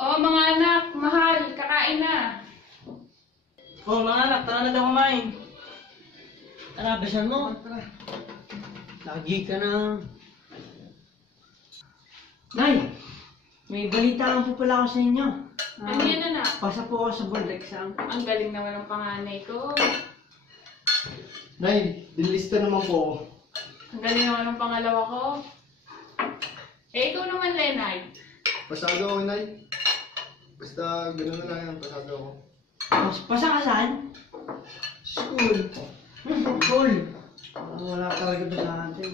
Oh, mga anak, mahal, kakain na. Oh, mga anak, tara na daw kumain. Tara, besan mo. Lagi ka na. Nay, may balita po pala ako sa inyo. Ano yan, anak? Pasa po ako sa board exam. Ang galing naman ng panganay ko. Nay, dilista naman po ako. Ang galing naman ng pangalawa ko. Eh, ikaw naman, Lenay. Pasado ako, Nay. Basta gano'n na lang yan, pasado ako. Pasa ka saan? School. Cool. Wala talaga ba sa atin?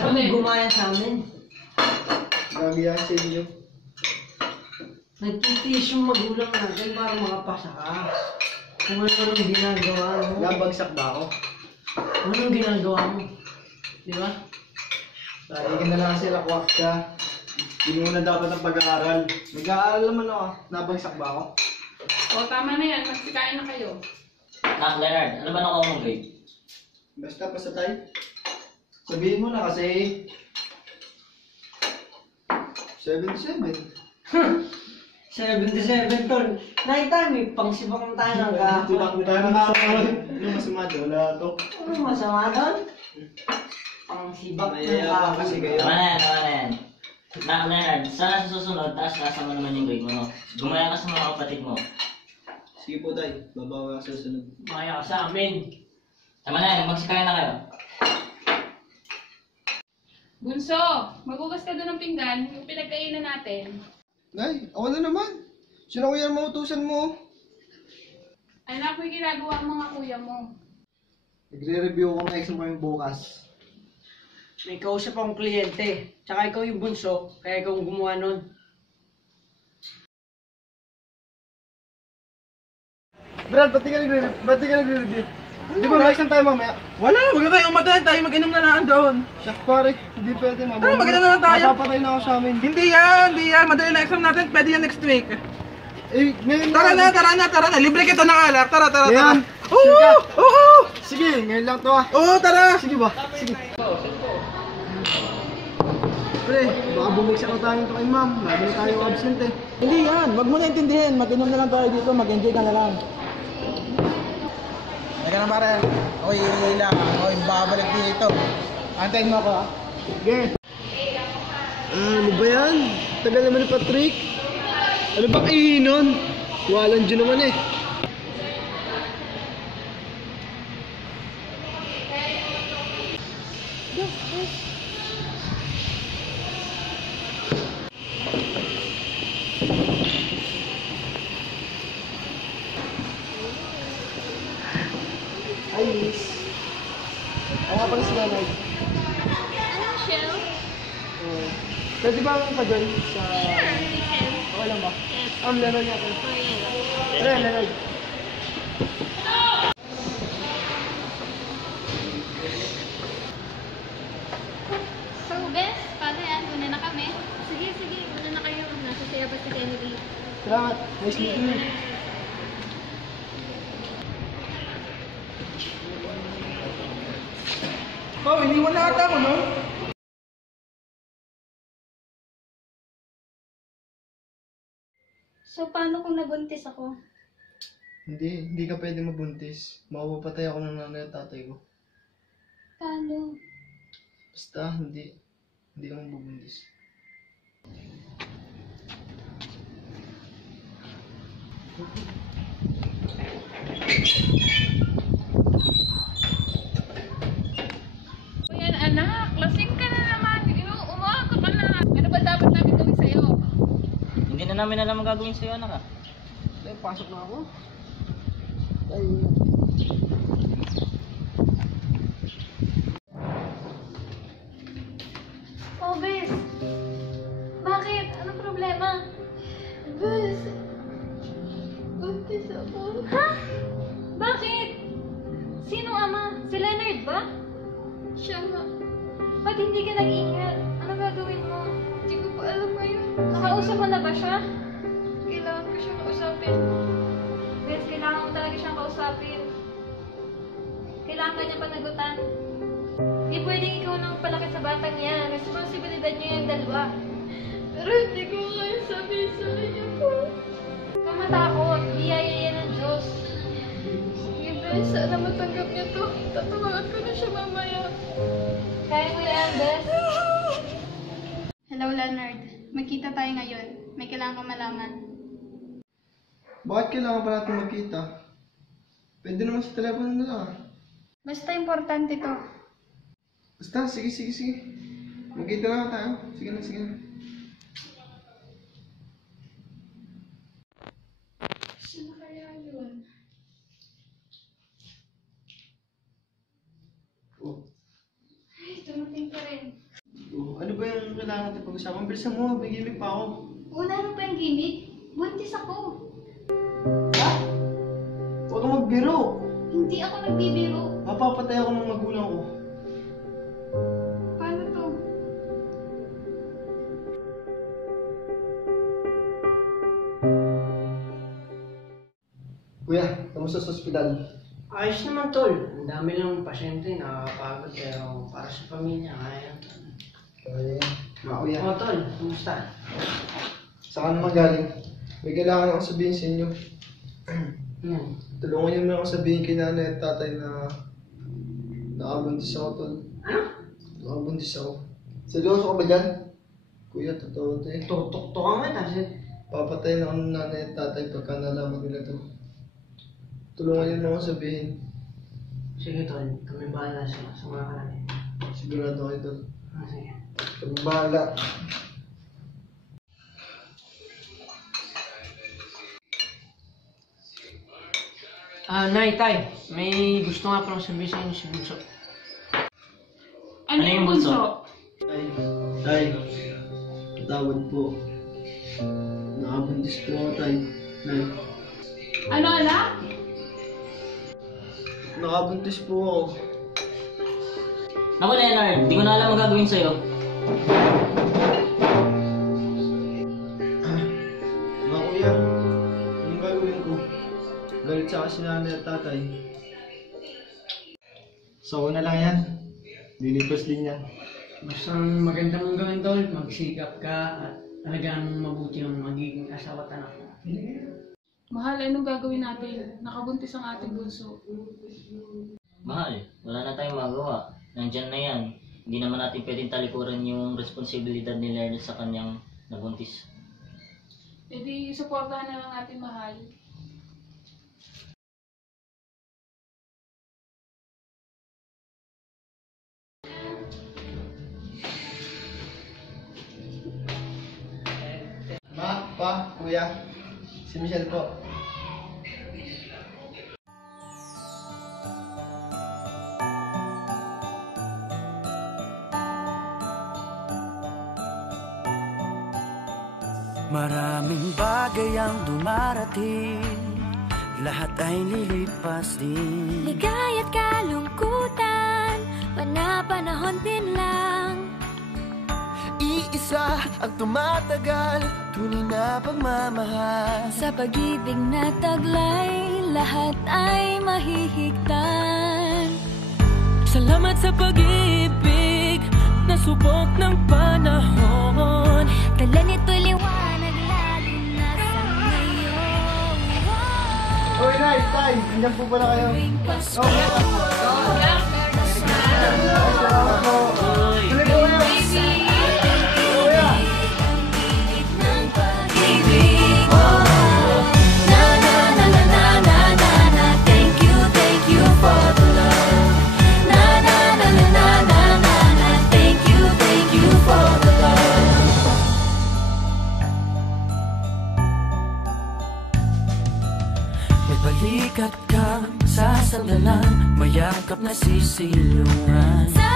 Ano eh? Gumaya sa amin. Grabe yan sa inyo. Nagtitiis yung magulang natin para makapasa ka. Kung ano yung ginagawa mo. Nabagsak ba ako? Ano yung ginagawa mo? Di ba? Lagi ka na lang sila kwak ka. Hindi mo na dapat ang pag-aaral. Nag-aaral naman ako. Nabagsak ba ako? O, tama na yan. Magsikain na kayo. Nak, Leonard, ano ba nakuha mong grade? Basta basta tayo. Sabihin mo na kasi 77. 77 tol. Nakita may pangsibak ng tayo ng Ito lang kahapon. tayo na ako. Ano masama doon? Wala to. Ano masama doon? Pangsibak ng Mayayabang kasi kahapon. kayo. Tama na yan, tama na yan. Nak, Leonard, sana sa susunod, taas-taasa mo naman yung grade mo, no? Gumaya ka sa mga kapatid mo. Sige po tayo. Babawa ka sa sunod. Maya ka sa amin. Tama na yan, magsikain na kayo. Bunso, magugas ka doon ng pinggan. Yung pinagkainan natin. Nay, ako na naman. Sino ko yan mautusan mo? Anak, may ginagawa ang mga kuya mo. Nagre-review ako ng exam ko yung bukas. May kausap akong kliyente. Tsaka ikaw yung bunso, kaya ikaw ang gumawa nun. Brad, ba't di ka nagre-review? Di ba may exam tayo mamaya? Wala, wag na tayo umatahan tayo, mag-inom na lang doon. Siyak pare, hindi pwede mamaya. Ano, mag-inom na lang tayo? Mapapatay na ako sa amin. Hindi yan, madali na exam natin, pwede yan next week. Eh, ngayon Tara na, libre kita ng alak, tara. Yan. Oo! Sige, ngayon lang to ah. Oo, tara! Sige ba? Sige. Pre, baka bumagsak na tayo ito kay ma'am. Lagi na tayo absent eh. Hindi yan, wag mo na intindihin, mag-inom na lang tayo dito, mag-enjoy ka na lang. Teka na pare, ako'y lang, ako'y babalik dito. Antayin mo ako ha. Sige. Ano ba yan? Tagal naman ni Patrick. Ano ba kainon? Walang dyan naman eh. Hi, miss. Ako nga pala si Nanay. Ano, Shell? Pwede ba ang pa-join sa... Sure, we can. Okay lang ba? Yes. Laro niya ako. Oh, yeah. Tara, Leonard. So, Bes, pare, una na kami. Sige, una na kayo. Nasa saya ba si Kennedy? Salamat. Nice meeting you. Oh, iniwan na ata ako, no? So, paano kung nabuntis ako? Hindi ka pwede mabuntis. Mapapatay ako ng nanay at tatay ko. Paano? Basta, hindi ka mabubuntis. O yan, anak. Lasing ka na naman. Umaga ka na. Ano ba dapat namin gawin sa'yo? Hindi na namin alam ang gagawin sa'yo, anak, ah. Ay, pasok na ako. Ay, Oh, Bes! Bakit? Anong problema? Bes! Buntis ako. Ha? Bakit? Sino ama? Si Leonard ba? Siya nga. Ba't hindi ka nag-ingat? Ano gagawin mo? Hindi ko pa alam ngayon. Nakausap mo na ba siya? Kailangan ko siyang kausapin. Bes, kailangan mo talaga siyang kausapin. Kailangan ka niya panagutan. Hindi pwedeng ikaw nang palaki sa batang yan. Responsibilidad niyo yung dalawa. Pero hindi ko kaya sabihin sa kanya. Nay, sana matanggap niya to. Tatawagan ko na siya mamaya. Kaya mo yan, Bes. Hello, Leonard. Magkita tayo ngayon. May kailangan kong malaman. Bakit kailangan pa natin magkita? Pwede naman sa telepono na lang. Basta importante to. Basta, sige. Magkita lang tayo. Sige na. Sino kaya yun? Oh. Ay, dumating pa rin. Oh, ano ba yung kailangan natin pag-usapan? Bilisan mo, may gimmick pa ako. Una ano pa yung gimmick? Buntis ako. Ha? Huwag kang magbiro. Hindi ako nagbibiro. Mapapatay ako ng magulang ko. Paano to? Kuya, kamusta sa ospital? Ayos naman, tol. Ang dami lang pasyente, nakakapagod, pero para sa pamilya, kaya to. Kaya yan. Kuya, Oh, tol, kumusta? saan naman galing? May kailangan akong sabihin sa inyo. Tulungan niyo naman ako sabihin kay nanay at tatay na nakabuntis ako, tol. Ano? Nakabuntis ako. Seryoso ka ba dyan? Kuya, totoo to eh. Tutok-tok ka nga, kasi Papatayin ako ng nanay at tatay pagka nalaman nila to. Tulungan niyo naman ako sabihin. sige, tol, kami bahala sa mga namin. Sigurado kayo, tol. Sige. Kami bahala. Nay, tay, may gusto nga palang sabihin sa inyo si Bunso. Ano yung bunso? Tay, patawad po. Nakabuntis po ako, tay. Nay, Ano, anak? nakabuntis po ako. Naku, Leonard, di ko na alam ang gagawin sa'yo. Mga kuya, anong gagawin ko? Galit sa akin si nanay at tatay. So, na lang yan. Lilipas din yan. Basta ang maganda mong gawin, tol, magsikap ka at talagang mabuti ang magiging asawa at anak mo. Mahal, anong gagawin natin? Nakabuntis ang ating bunso. Mahal, wala na tayong magawa. Nandyan na yan. Hindi naman natin pwedeng talikuran yung responsibilidad ni Leonard sa kanyang nabuntis. E di, supportahan na lang natin, mahal. Ma, pa, kuya, si Michelle po. Maraming bagay ang dumarating, lahat ay lilipas din. Ligaya't kalungkutan, panahon din lang. Iisa ang tumatagal, tunay na pagmamahal. Sa pag-ibig na taglay, lahat ay mahihigtan. Salamat sa pag-ibig, nasubok ng panahon. Dala nito'y liwanag lalo na sa ngayon. Hoy, Nay, Tay, nandiyan po pala kayo. Pasko. Salamat po. Tuloy po kayo. Kuya. Ng pag-ibig. Na na na na na na na na. Thank you for the love. Na na na na na na na na. Thank you for the love. May balikat kang sasandalan, mayakap na sisilungan. Sa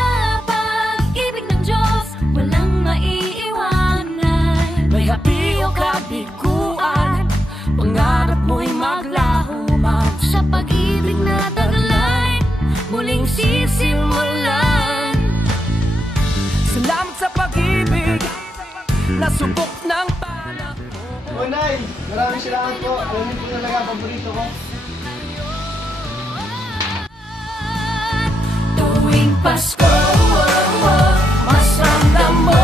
pag-ibig ng Diyos, walang maiiwanan. May hapi o kabiguan, pangarap mo'y maglaho man. Sa pag-ibig na taglay, muling sisimulan. Salamat sa pag-ibig, nasubok ng panahon. Oh, Nay, maraming salamat po. Ganun po talaga ang paborito ko. Tuwing Pasko, mas ramdam mo